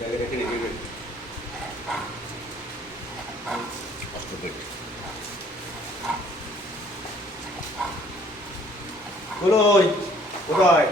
এটাকে রেখে রেখে কষ্ট করে কোথায় কোথায়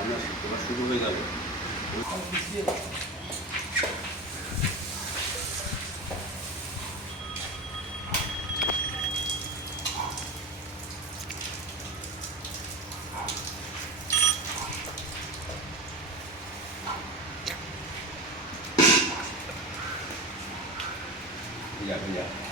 咱们这个熟食味道有。好不谢了。Yeah, yeah.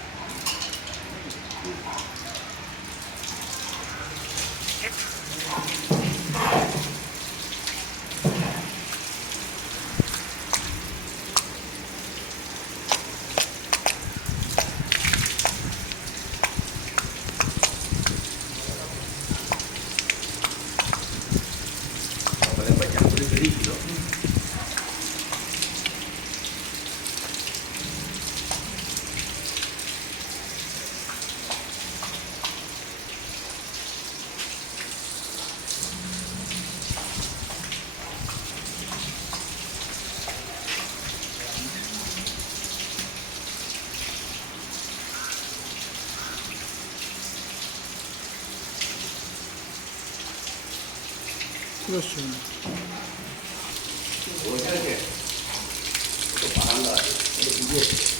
বুঝছি ওইখানে কে? ও তো বারান্দা আছে ও তো পুজো হচ্ছে।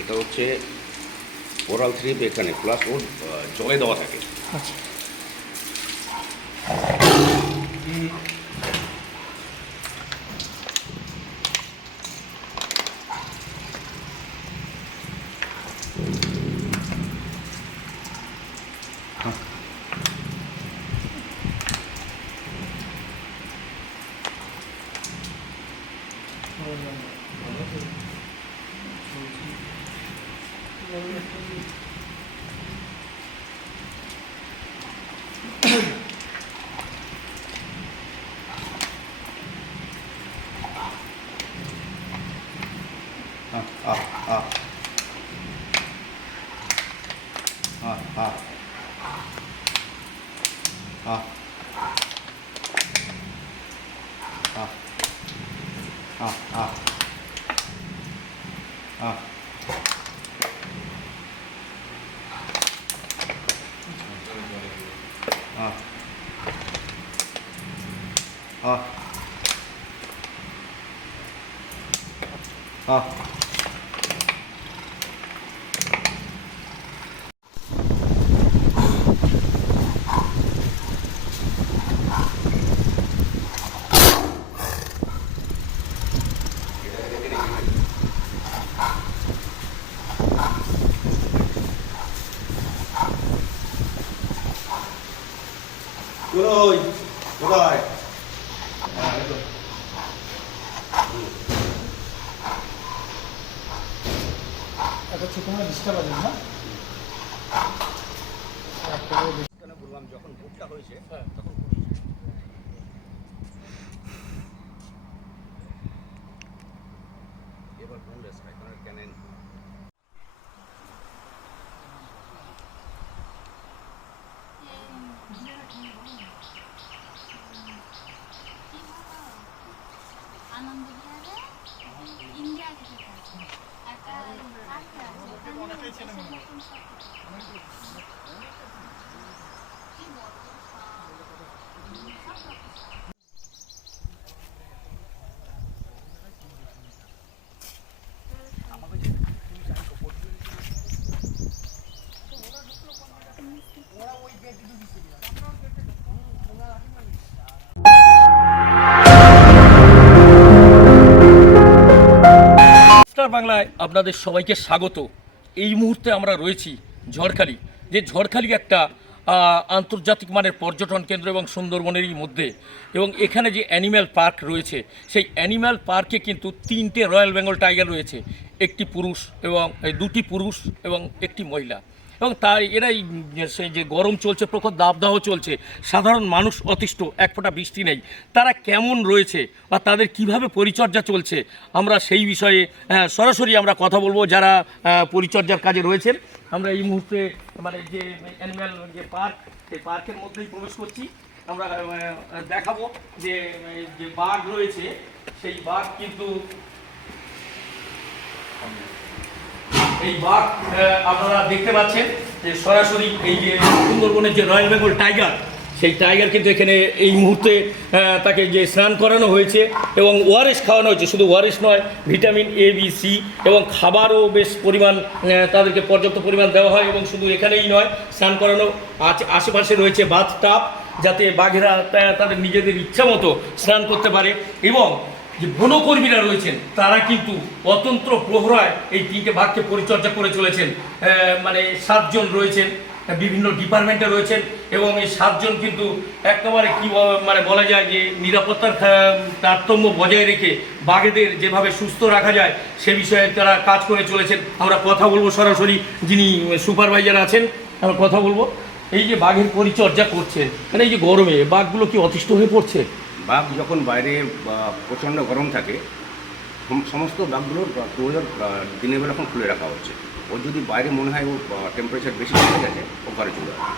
এটা হচ্ছে ওরাল থ্রিপ এখানে প্লাস ওর জয় জলে দেওয়া থাকে। আচ্ছা। 啊啊啊啊啊啊 আহ। আহ। আহ। আহ। কোথায় কোথায় একটা ছোট মানে ডিস্টার্ব আছে না কেন বললাম যখন ভোটটা হয়েছে হ্যাঁ। তখন এবার কোন রেস্টটা এখানে স্টার বাংলায় আপনাদের সবাইকে স্বাগত। এই মুহূর্তে আমরা রয়েছি ঝড়খালি, যে ঝড়খালি একটা আন্তর্জাতিক মানের পর্যটন কেন্দ্র এবং সুন্দরবনেরই মধ্যে। এবং এখানে যে অ্যানিম্যাল পার্ক রয়েছে, সেই অ্যানিম্যাল পার্কে কিন্তু তিনটে রয়্যাল বেঙ্গল টাইগার রয়েছে। একটি পুরুষ এবং দুটি পুরুষ এবং একটি মহিলা। এবং তাই এরাই সেই যে গরম চলছে প্রখর দাবদাহ চলছে সাধারণ মানুষ অতিষ্ঠ এক ফোঁটা বৃষ্টি নেই। তারা কেমন রয়েছে বা তাদের কীভাবে পরিচর্যা চলছে আমরা সেই বিষয়ে আহ, সরাসরি আমরা কথা বলব যারা পরিচর্যার কাজে রয়েছেন। আমরা এই মুহূর্তে মানে যে অ্যানিম্যাল যে পার্ক সেই পার্কের মধ্যেই প্রবেশ করছি। আমরা দেখাবো যে যে বাঘ রয়েছে সেই বাঘ কিন্তু এই বাঘ আপনারা দেখতে পাচ্ছেন যে সরাসরি এই যে সুন্দরবনের যে রয়্যাল বেঙ্গল টাইগার, সেই টাইগার কিন্তু এখানে এই মুহূর্তে তাকে যে স্নান করানো হয়েছে এবং ওয়ারেস খাওয়ানো হয়েছে। শুধু ওয়ারেস নয়, ভিটামিন এ বি সি এবং খাবারও বেশ পরিমাণ তাদেরকে পর্যাপ্ত পরিমাণ দেওয়া হয় এবং শুধু এখানেই নয়, স্নান করানো আশেপাশে রয়েছে বাথ টাপ যাতে বাঘেরা তাদের নিজেদের ইচ্ছা মতো স্নান করতে পারে এবং যে বনকর্মীরা রয়েছেন, তারা কিন্তু অতন্ত্র প্রহরায় এই তিনটে বাঘকে পরিচর্যা করে চলেছেন। মানে সাতজন রয়েছেন, বিভিন্ন ডিপার্টমেন্টে রয়েছেন এবং এই সাতজন কিন্তু একেবারে কি মানে বলা যায় যে নিরাপত্তার তারতম্য বজায় রেখে বাঘেদের যেভাবে সুস্থ রাখা যায়, সে বিষয়ে তারা কাজ করে চলেছেন। আমরা কথা বলব সরাসরি যিনি সুপারভাইজার আছেন, আমরা কথা বলব। এই যে বাঘের পরিচর্যা করছেন মানে এই যে গরমে বাঘগুলো কি অতিষ্ঠ হয়ে পড়ছে? বাঘ যখন বাইরে প্রচণ্ড গরম থাকে সমস্ত বাঘগুলোর টুয়ের দিনের বেলা এখন খুলে রাখা হচ্ছে। ওর যদি বাইরে মনে হয় ও টেম্পারেচার বেশি হয়ে গেছে ও ঘরে চলে আসে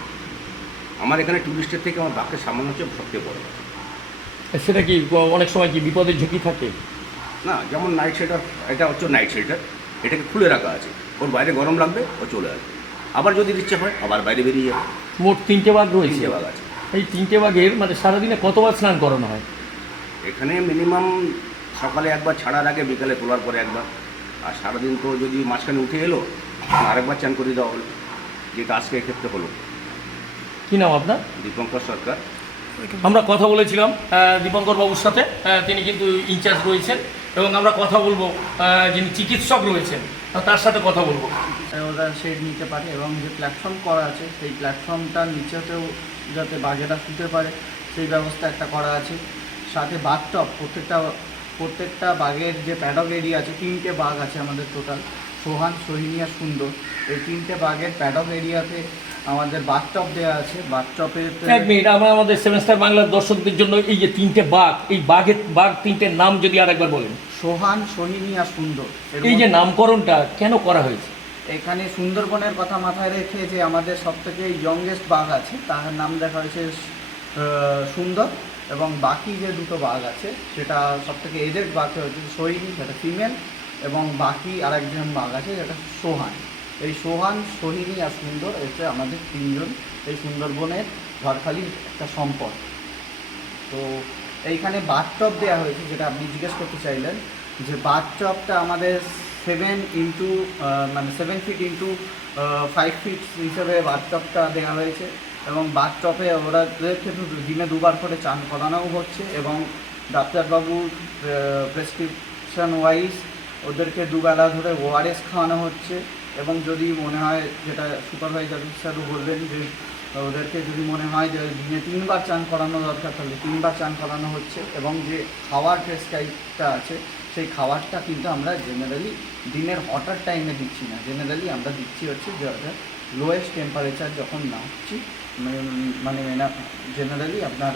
আমার এখানে টুরিস্টের থেকে আমার বাঘকে সামান্য হচ্ছে সবচেয়ে বড়। সেটা কি অনেক সময় কি বিপদের ঝুঁকি থাকে? না যেমন নাইট শেল্টার এটা হচ্ছে নাইট শেল্টার এটাকে খুলে রাখা আছে। ওর বাইরে গরম লাগবে ও চলে আসবে। আবার যদি ইচ্ছে হয় আবার বাইরে বেরিয়ে যাবে। মোট তিনটে বাঘ রয়েছে। বাঘ আছে। এই তিনটে বাঘের মানে সারাদিনে কতবার স্নান করানো হয়? এখানে মিনিমাম সকালে একবার ছাড়ার আগে বিকালে তোলার পরে একবার। আর সারাদিন তো যদি মাঝখানে উঠে এলো আরেকবার চান করে দেওয়া হলো যেটা আজকে এক্ষেত্রে হলো। কি নাম আপনার? দীপঙ্কর সরকার। আমরা কথা বলেছিলাম দীপঙ্কর বাবুর সাথে তিনি কিন্তু ইনচার্জ রয়েছেন এবং আমরা কথা বলব যিনি চিকিৎসক রয়েছেন তার সাথে কথা বলব। ওরা শেড নিতে পারে এবং যে প্ল্যাটফর্ম করা আছে সেই প্ল্যাটফর্মটার নিচেতেও যাতে বাঘেরা শুতে পারে সেই ব্যবস্থা একটা করা আছে। সাথে বাথটপ প্রত্যেকটা প্রত্যেকটা বাঘের যে প্যাডক এরিয়া আছে তিনটে বাঘ আছে আমাদের টোটাল সোহান সোহিনী আর সুন্দর। এই তিনটে বাঘের প্যাডক এরিয়াতে আমাদের বাথটপ দেওয়া আছে। বাথটপের এক মিনিট আমরা আমাদের সেভেন স্টার বাংলার দর্শকদের জন্য এই যে তিনটে বাঘ এই বাঘের বাঘ তিনটের নাম যদি আর একবার বলেন। সোহান সোহিনী আর সুন্দর। এই যে নামকরণটা কেন করা হয়েছে? এখানে সুন্দরবনের কথা মাথায় রেখে যে আমাদের সব থেকে ইয়ংগেস্ট বাঘ আছে, তার নাম দেখা হয়েছে সুন্দর। এবং বাকি যে দুটো বাঘ আছে, সেটা সব থেকে এজেড বাঘ হচ্ছে সোহিনী সেটা ফিমেল এবং বাকি আরেকজন বাঘ আছে যেটা সোহান। এই সোহান, সোহিনী আর সুন্দর হচ্ছে আমাদের তিনজন এই সুন্দরবনের ঝড়খালির একটা সম্পদ। তো এইখানে বাথটপ দেওয়া হয়েছে, যেটা আপনি জিজ্ঞেস করতে চাইলেন, যে বাথটপটা আমাদের সেভেন ইন্টু মানে seven feet into five feet হিসেবে বাথটবটা দেওয়া হয়েছে এবং বাথটবে ওরাদেরকে দু- দিনে দুবার করে চান করানোও হচ্ছে এবং ডাক্তারবাবুর প্রেসক্রিপশন ওয়াইজ ওদেরকে দুবেলা ধরে ওআরএস খাওয়ানো হচ্ছে এবং যদি মনে হয় যেটা সুপারভাইজার স্যারও বলবেন যে ওদেরকে যদি মনে হয় যে দিনে তিনবার চান করানো দরকার, তাহলে তিনবার চান করানো হচ্ছে এবং যে খাওয়ার প্রেসক্রাইবটা আছে, সেই খাবারটা কিন্তু আমরা জেনারেলি দিনের হটার টাইমে দিচ্ছি না। জেনারেলি আমরা দিচ্ছি হচ্ছে যে লোয়েস্ট টেম্পারেচার যখন নামছি মানে মানে জেনারেলি আপনার